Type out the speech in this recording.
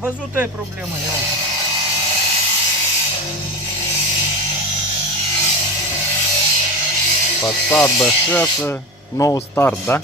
Văzută e problema, ia uite. Passat B6, nou start, da?